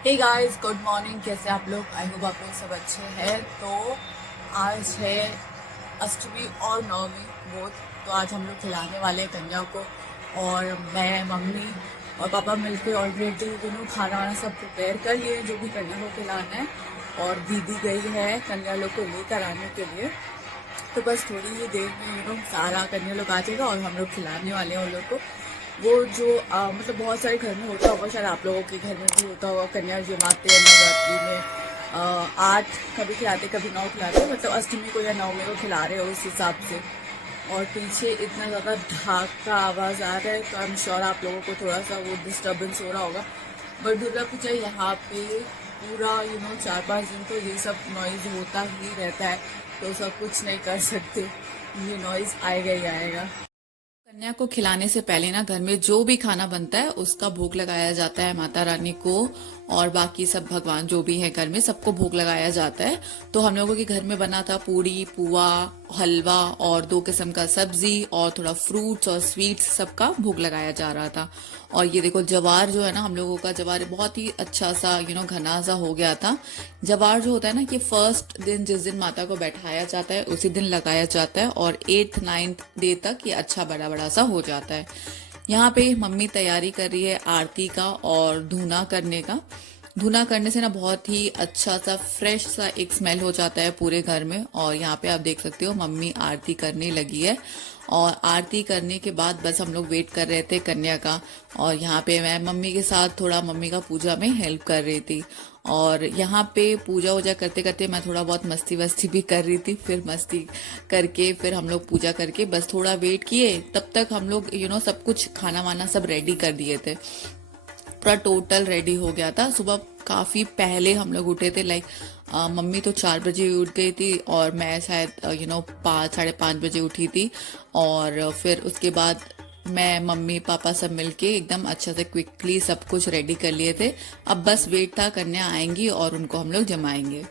Hey guys, good morning. कैसे आप लोग? आई होप आप लोग सब अच्छे हैं। तो आज है अष्टमी और नवमी बोथ। तो आज हम लोग खिलाने वाले हैं कन्या को। और मैं, मम्मी और पापा मिलकर ऑलरेडी खाना वाना सब प्रिपेयर कर लिए हैं, जो भी कन्या को खिलाना है। और दीदी गई है कन्या लोग को लेकर आने के लिए। तो बस थोड़ी ही देर में सारा कन्या लोग आ जाएगा और हम लोग खिलाने वाले हैं उन लोग को। वो जो मतलब बहुत सारे घर में होता होगा, शायद आप लोगों के घर में भी होता होगा, कन्या जमाते हैं नवरात्रि में। 8 कभी खिलाते कभी 9 खिलाते, मतलब अष्टमी को या नवमी को खिला रहे हो उस हिसाब से। और पीछे इतना ज़्यादा ढाक का आवाज़ आ रहा है, तो आई एम श्योर आप लोगों को थोड़ा सा वो डिस्टर्बेंस हो रहा होगा। बट दुर्गा पूजा यहाँ पे पूरा 4-5 दिन तो ये सब नॉइज़ होता ही रहता है। तो सब कुछ नहीं कर सकते, ये नॉइज़ आएगा ही आएगा। कन्या को खिलाने से पहले ना घर में जो भी खाना बनता है उसका भोग लगाया जाता है माता रानी को। और बाकी सब भगवान जो भी है घर में सबको भोग लगाया जाता है। तो हम लोगों के घर में बना था पूरी, पुआ, हलवा और 2 किस्म का सब्जी और थोड़ा फ्रूट्स और स्वीट्स, सबका भोग लगाया जा रहा था। और ये देखो जवार जो है ना, हम लोगों का जवार बहुत ही अच्छा सा घना सा हो गया था। जवार जो होता है ना, कि फर्स्ट दिन जिस दिन माता को बैठाया जाता है उसी दिन लगाया जाता है और 8th-9th डे तक ये अच्छा बड़ा बड़ा सा हो जाता है। यहाँ पे मम्मी तैयारी कर रही है आरती का और धूना करने का। धुना करने से ना बहुत ही अच्छा सा फ्रेश सा एक स्मेल हो जाता है पूरे घर में। और यहाँ पे आप देख सकते हो मम्मी आरती करने लगी है। और आरती करने के बाद बस हम लोग वेट कर रहे थे कन्या का। और यहाँ पे मैं मम्मी के साथ थोड़ा मम्मी का पूजा में हेल्प कर रही थी। और यहाँ पे पूजा वूजा करते करते मैं थोड़ा बहुत मस्ती वस्ती भी कर रही थी। फिर मस्ती करके फिर हम लोग पूजा करके बस थोड़ा वेट किए। तब तक हम लोग सब कुछ खाना वाना सब रेडी कर दिए थे। पूरा टोटल रेडी हो गया था। सुबह काफी पहले हम लोग उठे थे, लाइक मम्मी तो 4 बजे उठ गई थी और मैं शायद 5, 5:30 बजे उठी थी। और फिर उसके बाद मैं, मम्मी पापा सब मिलके एकदम अच्छा से क्विकली सब कुछ रेडी कर लिए थे। अब बस वेट था कन्या आएंगी और उनको हम लोग जमाएंगे।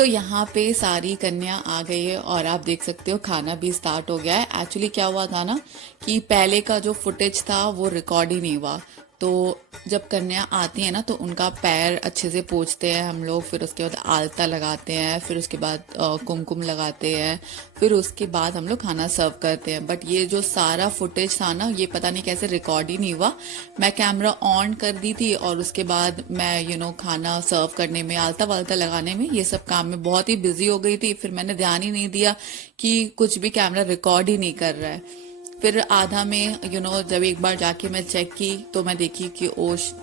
यहाँ पे सारी कन्या आ गई है और आप देख सकते हो खाना भी स्टार्ट हो गया है। एक्चुअली क्या हुआ था ना, कि पहले का जो फुटेज था वो रिकॉर्ड ही नहीं हुआ। तो जब कन्या आती है ना तो उनका पैर अच्छे से पोंछते हैं हम लोग, फिर उसके बाद आलता लगाते हैं, फिर उसके बाद कुमकुम लगाते हैं, फिर उसके बाद हम लोग खाना सर्व करते हैं। बट ये जो सारा फुटेज था ना, ये पता नहीं कैसे रिकॉर्ड ही नहीं हुआ। मैं कैमरा ऑन कर दी थी और उसके बाद मैं खाना सर्व करने में, आलता वालता लगाने में, ये सब काम में बहुत ही बिजी हो गई थी। फिर मैंने ध्यान ही नहीं दिया कि कुछ भी कैमरा रिकॉर्ड ही नहीं कर रहा है। फिर आधा में जब एक बार जाके मैं चेक की तो मैं देखी कि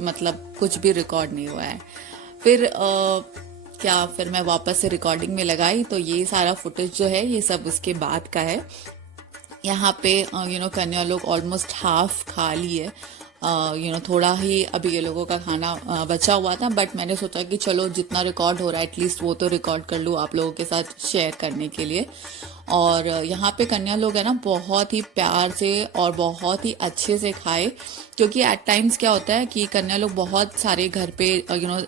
मतलब कुछ भी रिकॉर्ड नहीं हुआ है। फिर फिर मैं वापस से रिकॉर्डिंग में लगाई तो ये सारा फुटेज जो है ये सब उसके बाद का है। यहाँ पे कन्या लोग ऑलमोस्ट हाफ खा ली है। थोड़ा ही अभी ये लोगों का खाना बचा हुआ था। बट मैंने सोचा कि चलो जितना रिकॉर्ड हो रहा है एटलीस्ट वो तो रिकॉर्ड कर लूँ आप लोगों के साथ शेयर करने के लिए। और यहाँ पे कन्या लोग है ना बहुत ही प्यार से और बहुत ही अच्छे से खाए। क्योंकि एट टाइम्स क्या होता है कि कन्या लोग बहुत सारे घर पे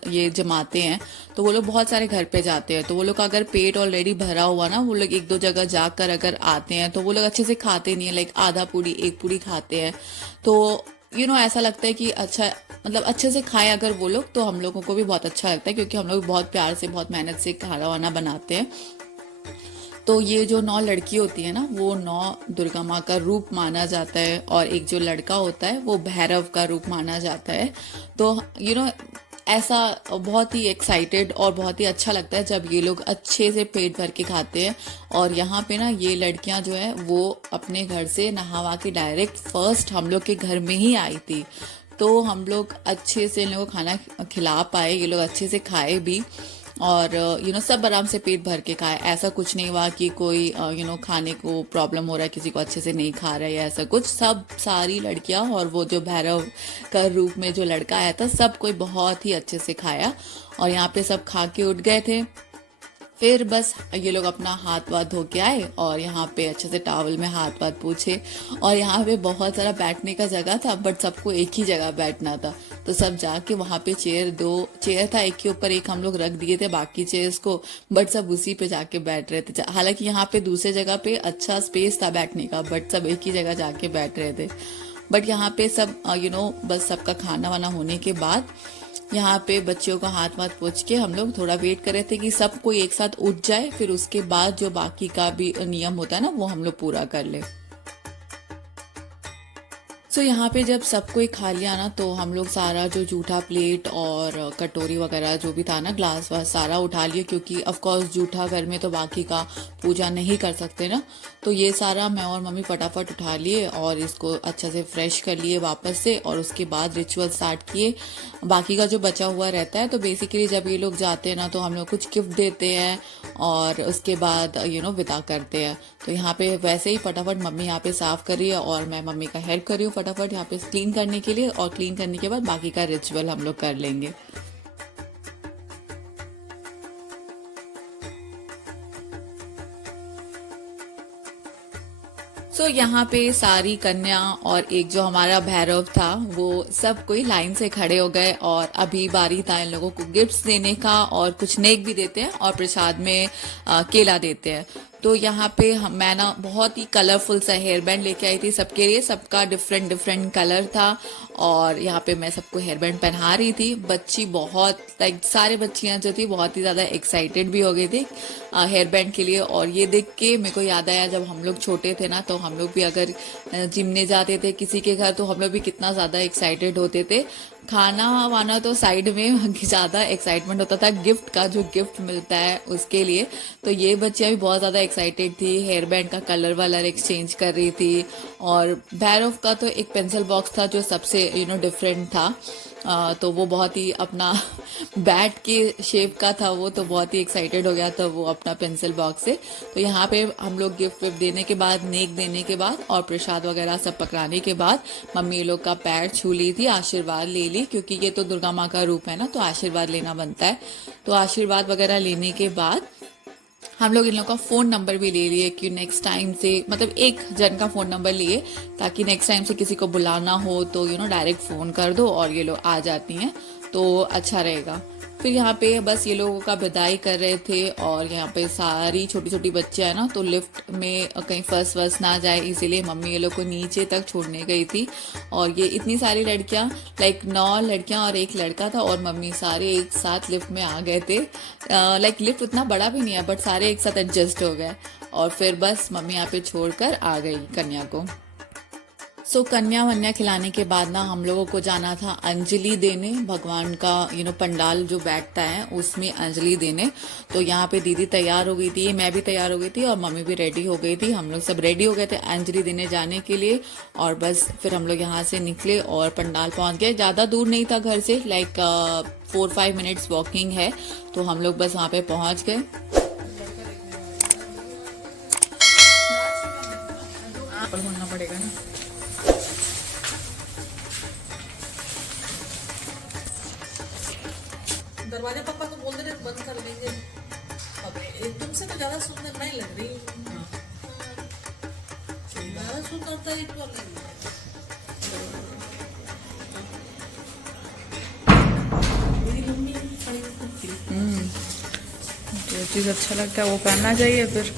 ये जमाते हैं। तो वो लोग बहुत सारे घर पे जाते हैं, तो वो लोग अगर पेट ऑलरेडी भरा हुआ ना, वो लोग 1-2 जगह जाकर अगर आते हैं तो वो लोग अच्छे से खाते नहीं है, लाइक आधा पूड़ी 1 पूड़ी खाते हैं। तो ऐसा लगता है कि अच्छा, मतलब अच्छे से खाएं अगर वो लोग, तो हम लोगों को भी बहुत अच्छा लगता है। क्योंकि हम लोग बहुत प्यार से बहुत मेहनत से खाना वाना बनाते हैं। तो ये जो 9 लड़की होती है ना, वो 9 दुर्गा माँ का रूप माना जाता है। और एक जो लड़का होता है वो भैरव का रूप माना जाता है। तो ऐसा बहुत ही एक्साइटेड और बहुत ही अच्छा लगता है जब ये लोग अच्छे से पेट भर के खाते हैं। और यहाँ पे ना ये लड़कियां जो है वो अपने घर से नहावा के डायरेक्ट फर्स्ट हम लोग के घर में ही आई थी। तो हम लोग अच्छे से इन लोगों को खाना खिला पाए, ये लोग अच्छे से खाए भी। और सब आराम से पेट भर के खाए। ऐसा कुछ नहीं हुआ कि कोई खाने को प्रॉब्लम हो रहा है, किसी को अच्छे से नहीं खा रहा है या ऐसा कुछ। सब सारी लड़कियां और वो जो भैरव का रूप में जो लड़का आया था, सब कोई बहुत ही अच्छे से खाया। और यहाँ पे सब खा के उठ गए थे। फिर बस ये लोग अपना हाथ वाथ धो के आए और यहाँ पे अच्छे से टॉवल में हाथ वाथ पोछे। और यहाँ पे बहुत सारा बैठने का जगह था, बट सबको एक ही जगह बैठना था। तो सब जाके वहाँ पे 2 चेयर था, एक के ऊपर एक हम लोग रख दिए थे बाकी चेयर्स को। बट सब उसी पे जाके बैठ रहे थे। हालांकि यहाँ पे दूसरे जगह पे अच्छा स्पेस था बैठने का, बट सब एक ही जगह जाके बैठ रहे थे। बट यहाँ पे सब बस सबका खाना वाना होने के बाद यहाँ पे बच्चियों का हाथ वाथ पोंछ के हम लोग थोड़ा वेट कर रहे थे कि सब कोई एक साथ उठ जाए, फिर उसके बाद जो बाकी का भी नियम होता है ना वो हम लोग पूरा कर ले। सो यहाँ पे जब सब कोई खा लिया ना, तो हम लोग सारा जो जूठा प्लेट और कटोरी वगैरह जो भी था ना, ग्लास वास सारा उठा लिए, क्योंकि ऑफ कोर्स जूठा घर में तो बाकी का पूजा नहीं कर सकते ना। तो ये सारा मैं और मम्मी फटाफट उठा लिए और इसको अच्छा से फ्रेश कर लिए वापस से, और उसके बाद रिचुअल स्टार्ट किए। बाकी का जो बचा हुआ रहता है, तो बेसिकली जब ये लोग जाते हैं ना तो हम लोग कुछ गिफ्ट देते हैं और उसके बाद विदा करते हैं। तो यहाँ पे वैसे ही फटाफट मम्मी यहाँ पे साफ कर रही है और मैं मम्मी का हेल्प कर रही हूँ फटाफट यहाँ पे क्लीन करने के लिए, और क्लीन करने के बाद बाकी का रिचुअल हम लोग कर लेंगे। यहाँ पे सारी कन्या और एक जो हमारा भैरव था वो सब कोई लाइन से खड़े हो गए, और अभी बारी था इन लोगों को गिफ्ट्स देने का, और कुछ नेक भी देते हैं और प्रसाद में केला देते हैं। तो यहाँ पे मैं ना बहुत ही कलरफुल सा हेयर बैंड लेके आई थी सबके लिए, सबका डिफरेंट डिफरेंट कलर था, और यहाँ पे मैं सबको हेयर बैंड पहना रही थी। बच्ची बहुत लाइक सारे बच्चियां जो थी बहुत ही ज्यादा एक्साइटेड भी हो गई थी हेयर बैंड के लिए। और ये देख के मेरे को याद आया जब हम लोग छोटे थे ना, तो हम लोग भी अगर जिमने जाते थे किसी के घर, तो हम लोग भी कितना ज्यादा एक्साइटेड होते थे। खाना वाना तो साइड में, ज्यादा एक्साइटमेंट होता था गिफ्ट का, जो गिफ्ट मिलता है उसके लिए। तो ये बच्चियां भी बहुत ज्यादा एक्साइटेड थी, हेयर बैंड का कलर वलर एक्सचेंज कर रही थी। और भैरव का तो एक पेंसिल बॉक्स था जो सबसे डिफरेंट था। तो वो बहुत ही अपना बैट के शेप का था वो, तो बहुत ही एक्साइटेड हो गया था वो अपना पेंसिल बॉक्स से। तो यहाँ पे हम लोग गिफ्ट विफ्ट देने के बाद, नेक देने के बाद और प्रसाद वगैरह सब पकड़ाने के बाद मम्मी लोग का पैर छू ली थी, आशीर्वाद ले ली, क्योंकि ये तो दुर्गा माँ का रूप है ना, तो आशीर्वाद लेना बनता है। तो आशीर्वाद वगैरह लेने के बाद हम लोग इन लोग का फोन नंबर भी ले लिए कि नेक्स्ट टाइम से, मतलब एक जन का फोन नंबर लिए ताकि नेक्स्ट टाइम से किसी को बुलाना हो तो डायरेक्ट फोन कर दो और ये लोग आ जाती हैं, तो अच्छा रहेगा। फिर यहाँ पे बस ये लोगों का विदाई कर रहे थे, और यहाँ पे सारी छोटी छोटी बच्चियां है ना, तो लिफ्ट में कहीं फंस वस ना जाए इसीलिए मम्मी ये लोग को नीचे तक छोड़ने गई थी। और ये इतनी सारी लड़कियां, लाइक 9 लड़कियां और एक लड़का था, और मम्मी सारे एक साथ लिफ्ट में आ गए थे। लाइक लिफ्ट उतना बड़ा भी नहीं है, बट सारे एक साथ एडजस्ट हो गए, और फिर बस मम्मी यहाँ पे छोड़कर आ गई कन्या को। कन्या वन्या खिलाने के बाद ना हम लोगों को जाना था अंजलि देने, भगवान का पंडाल जो बैठता है उसमें अंजलि देने। तो यहाँ पे दीदी तैयार हो गई थी, मैं भी तैयार हो गई थी, और मम्मी भी रेडी हो गई थी। हम लोग सब रेडी हो गए थे अंजलि देने जाने के लिए, और बस फिर हम लोग यहाँ से निकले और पंडाल पहुंच गए। ज्यादा दूर नहीं था घर से, लाइक 4-5 मिनट्स वॉकिंग है, तो हम लोग बस वहाँ पे पहुंच गए। पड़ेगा ना। दरवाजा पापा को बोल दे रहे बंद कर लेंगे। अब एकदम से तो ज्यादा सुंदर नहीं लग रही, ज्यादा सुंदर था एक वाली। मेरी मम्मी जो चीज अच्छा लगता है वो पहनना चाहिए फिर।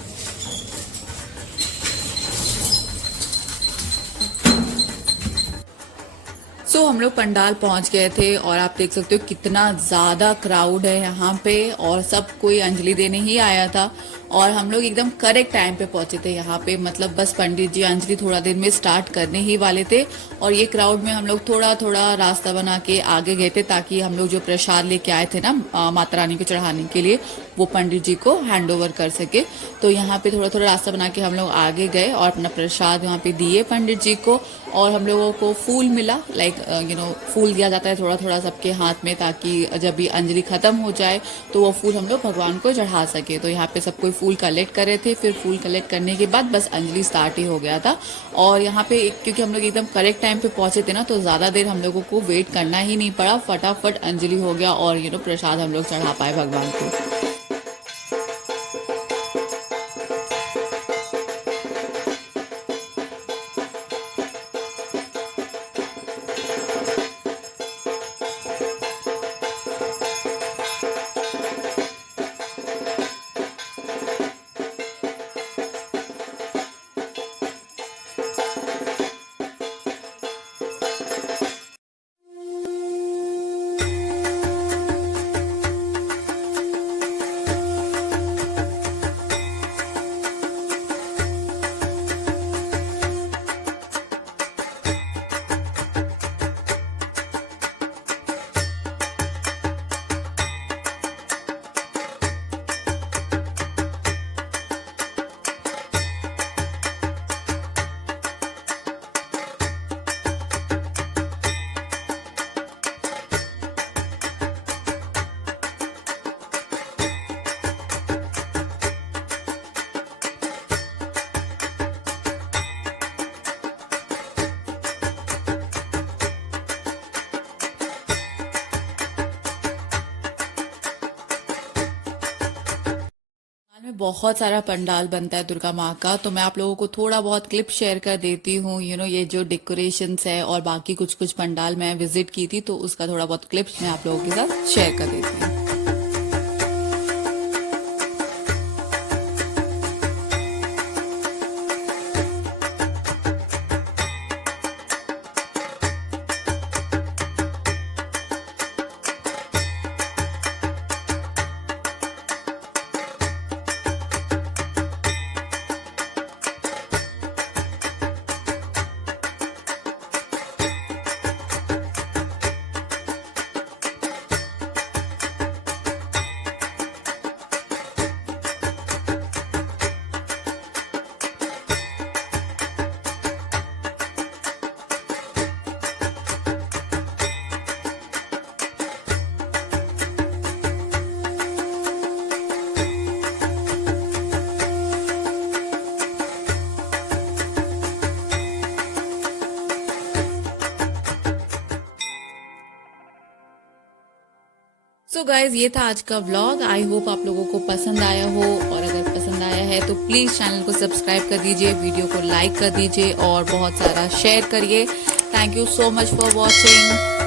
हम लोग पंडाल पहुंच गए थे, और आप देख सकते हो कितना ज्यादा क्राउड है यहाँ पे, और सब कोई अंजलि देने ही आया था। और हम लोग एकदम करेक्ट टाइम पे पहुंचे थे यहाँ पे, मतलब बस पंडित जी अंजलि थोड़ा देर में स्टार्ट करने ही वाले थे, और ये क्राउड में हम लोग थोड़ा थोड़ा रास्ता बना के आगे गए थे, ताकि हम लोग जो प्रसाद लेके आए थे ना माता रानी को चढ़ाने के लिए, वो पंडित जी को हैंड ओवर कर सके। तो यहाँ पे थोड़ा थोड़ा रास्ता बना के हम लोग आगे गए और अपना प्रसाद यहाँ पे दिए पंडित जी को, और हम लोगों को फूल मिला, लाइक फूल दिया जाता है थोड़ा थोड़ा सबके हाथ में, ताकि जब भी अंजलि खत्म हो जाए तो वो फूल हम लोग भगवान को चढ़ा सके। तो यहाँ पे सब कोई फूल कलेक्ट कर रहे थे, फिर फूल कलेक्ट करने के बाद बस अंजलि स्टार्ट ही हो गया था। और यहाँ पे क्योंकि हम लोग एकदम करेक्ट टाइम पे पहुंचे थे ना, तो ज्यादा देर हम लोगों को वेट करना ही नहीं पड़ा, फटाफट अंजलि हो गया, और प्रसाद हम लोग चढ़ा पाए भगवान को। बहुत सारा पंडाल बनता है दुर्गा माँ का, तो मैं आप लोगों को थोड़ा बहुत क्लिप शेयर कर देती हूँ। ये जो डेकोरेशंस है और बाकी कुछ कुछ पंडाल मैं विजिट की थी, तो उसका थोड़ा बहुत क्लिप्स मैं आप लोगों के साथ शेयर कर देती हूँ। सो गाइज, ये था आज का व्लॉग। आई होप आप लोगों को पसंद आया हो, और अगर पसंद आया है तो प्लीज चैनल को सब्सक्राइब कर दीजिए, वीडियो को लाइक कर दीजिए और बहुत सारा शेयर करिए। Thank you so much for watching.